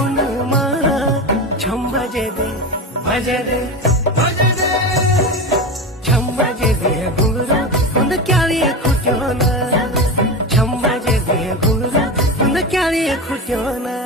मुनमा छम बजे दे बजे दे छम बजे दे घुंगरू कुंद क्याली खुट्योना छम बजे दे घुंगरू कुंद क्याली खुट्योना